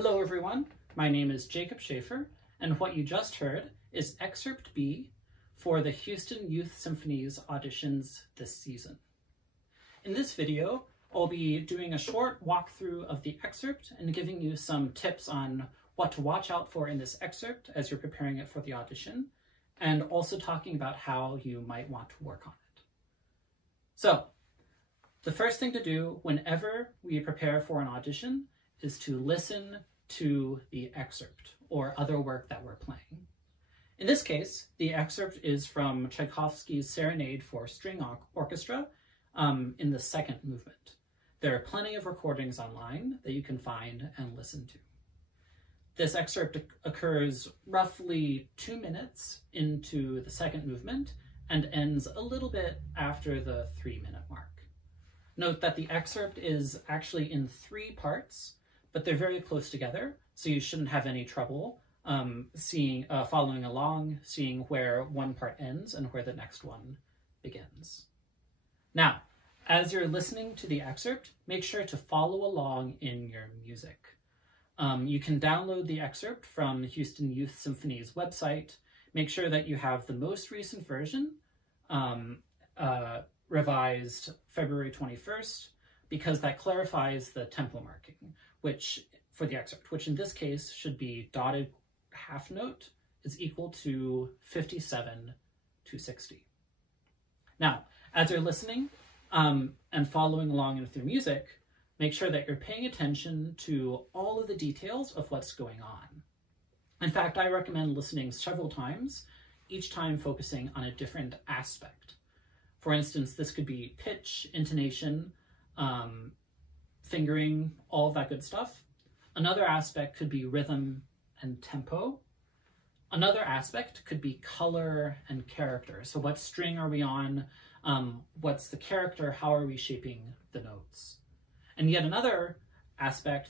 Hello everyone, my name is Jacob Schafer, and what you just heard is Excerpt B for the Houston Youth Symphony's auditions this season. In this video, I'll be doing a short walkthrough of the excerpt and giving you some tips on what to watch out for in this excerpt as you're preparing it for the audition, and also talking about how you might want to work on it. So, the first thing to do whenever we prepare for an audition is to listen to the excerpt or other work that we're playing. In this case, the excerpt is from Tchaikovsky's Serenade for String Orchestra in the second movement. There are plenty of recordings online that you can find and listen to. This excerpt occurs roughly 2 minutes into the second movement and ends a little bit after the 3-minute mark. Note that the excerpt is actually in 3 parts, but they're very close together, so you shouldn't have any trouble following along, seeing where one part ends and where the next one begins. Now, as you're listening to the excerpt, make sure to follow along in your music. You can download the excerpt from Houston Youth Symphony's website. Make sure that you have the most recent version, revised February 21st, because that clarifies the tempo marking, for the excerpt, which in this case should be dotted half note is equal to 57 to 60. Now, as you're listening and following along with your music, make sure that you're paying attention to all of the details of what's going on. In fact, I recommend listening several times, each time focusing on a different aspect. For instance, this could be pitch, intonation, fingering, all of that good stuff. Another aspect could be rhythm and tempo. Another aspect could be color and character. So what string are we on? What's the character? How are we shaping the notes? And yet another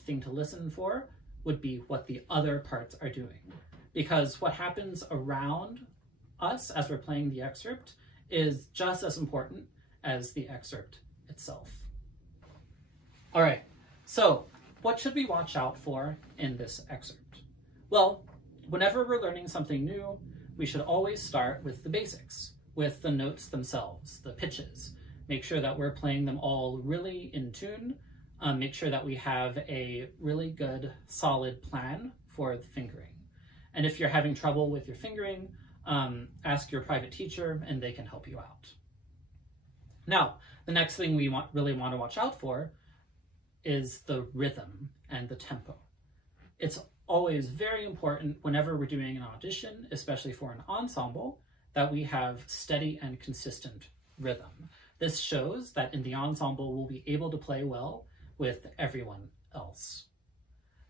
thing to listen for would be what the other parts are doing. Because what happens around us as we're playing the excerpt is just as important as the excerpt itself. All right, so what should we watch out for in this excerpt? Well, whenever we're learning something new, we should always start with the basics, with the notes themselves, the pitches. Make sure that we're playing them all really in tune. Make sure that we have a really good, solid plan for the fingering. And if you're having trouble with your fingering, ask your private teacher and they can help you out. Now, the next thing we really want to watch out for is the rhythm and the tempo. It's always very important whenever we're doing an audition, especially for an ensemble, that we have steady and consistent rhythm. This shows that in the ensemble we'll be able to play well with everyone else.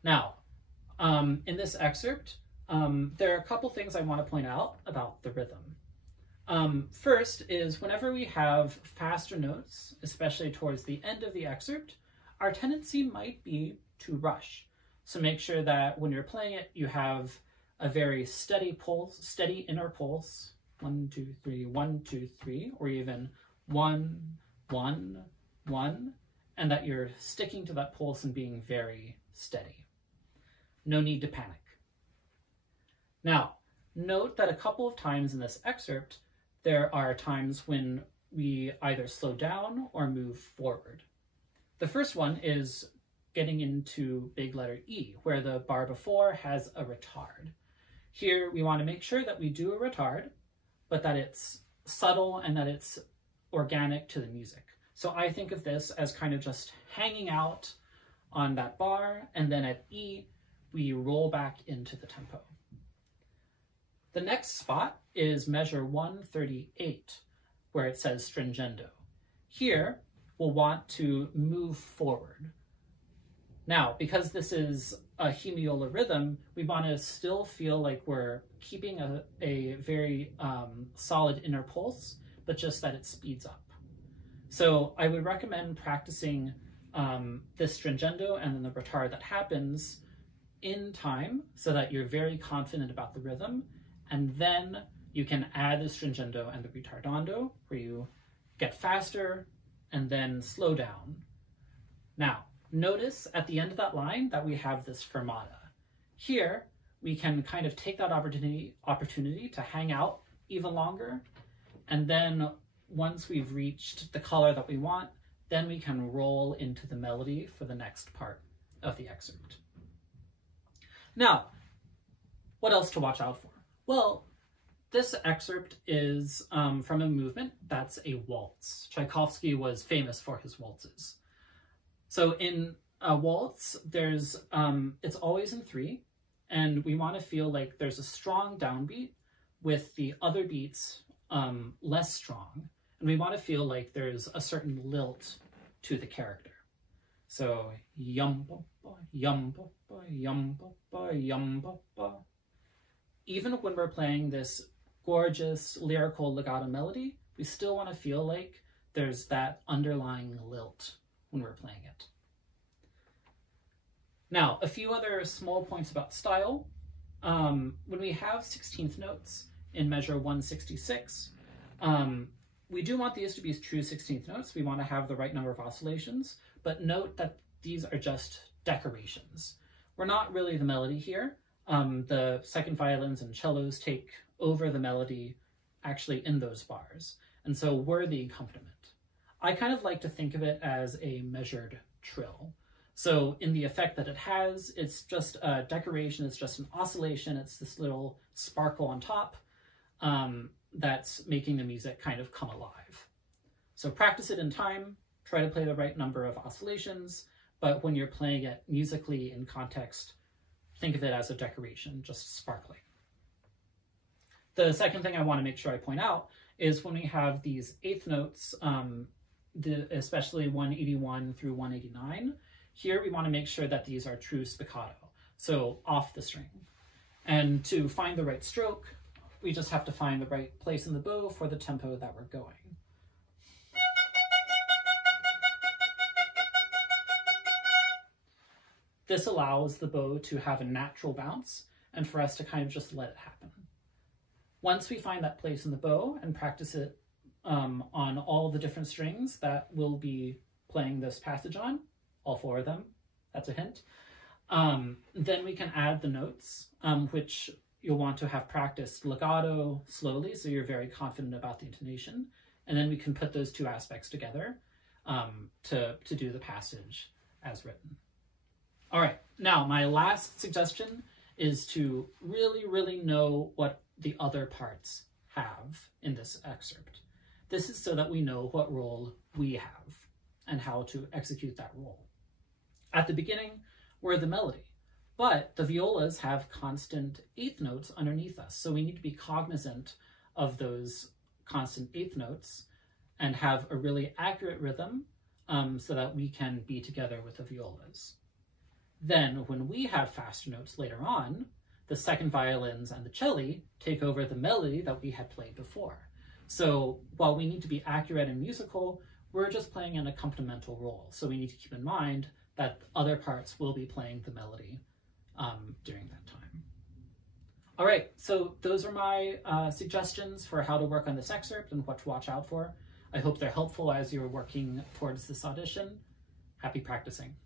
Now, in this excerpt, there are a couple things I want to point out about the rhythm. First is whenever we have faster notes, especially towards the end of the excerpt, our tendency might be to rush. So make sure that when you're playing it, you have a very steady pulse, steady inner pulse, 1, 2, 3, 1, 2, 3, or even 1, 1, 1, and that you're sticking to that pulse and being very steady. No need to panic. Now, note that a couple of times in this excerpt, there are times when we either slow down or move forward. The first one is getting into big letter E, where the bar before has a retard. Here, we want to make sure that we do a retard, but that it's subtle and that it's organic to the music. So I think of this as kind of just hanging out on that bar, and then at E, we roll back into the tempo. The next spot is measure 138, where it says stringendo. Here, we'll want to move forward. Now, because this is a hemiola rhythm, we want to still feel like we're keeping a very solid inner pulse, but just that it speeds up. So I would recommend practicing this stringendo and then the retard that happens in time so that you're very confident about the rhythm, and then you can add the stringendo and the ritardando, where you get faster and then slow down. Now, Notice at the end of that line that we have this fermata. Here, we can kind of take that opportunity to hang out even longer, and then once we've reached the color that we want, then we can roll into the melody for the next part of the excerpt. Now, what else to watch out for? Well, this excerpt is from a movement that's a waltz. Tchaikovsky was famous for his waltzes. So in a waltz, there's it's always in 3, and we want to feel like there's a strong downbeat with the other beats less strong, and we want to feel like there's a certain lilt to the character. So yum ba ba yum ba ba yum ba ba yum ba ba. Even when we're playing this gorgeous lyrical legato melody, we still want to feel like there's that underlying lilt when we're playing it. Now, a few other small points about style. When we have 16th notes in measure 166, we do want these to be true 16th notes. We want to have the right number of oscillations, but note that these are just decorations. We're not really the melody here. The second violins and cellos take over the melody actually in those bars, and so we're the accompaniment. I kind of like to think of it as a measured trill. So in the effect that it has, it's just a decoration, it's just an oscillation, it's this little sparkle on top that's making the music kind of come alive. So practice it in time, try to play the right number of oscillations, but when you're playing it musically in context, think of it as a decoration, just sparkling. The second thing I want to make sure I point out is when we have these 8th notes, especially 181 through 189, here we want to make sure that these are true spiccato, so off the string. And to find the right stroke, we just have to find the right place in the bow for the tempo that we're going. This allows the bow to have a natural bounce and for us to kind of just let it happen. Once we find that place in the bow and practice it on all the different strings that we'll be playing this passage on, all 4 of them, that's a hint, then we can add the notes, which you'll want to have practiced legato slowly, so you're very confident about the intonation, and then we can put those 2 aspects together to do the passage as written. All right, now my last suggestion is to really know what the other parts have in this excerpt. This is so that we know what role we have and how to execute that role. At the beginning, we're the melody, but the violas have constant 8th notes underneath us, so we need to be cognizant of those constant 8th notes and have a really accurate rhythm so that we can be together with the violas. Then, when we have faster notes later on, the second violins and the cello take over the melody that we had played before. So while we need to be accurate and musical, we're just playing an accompanimental role. So we need to keep in mind that other parts will be playing the melody during that time. All right, so those are my suggestions for how to work on this excerpt and what to watch out for. I hope they're helpful as you're working towards this audition. Happy practicing.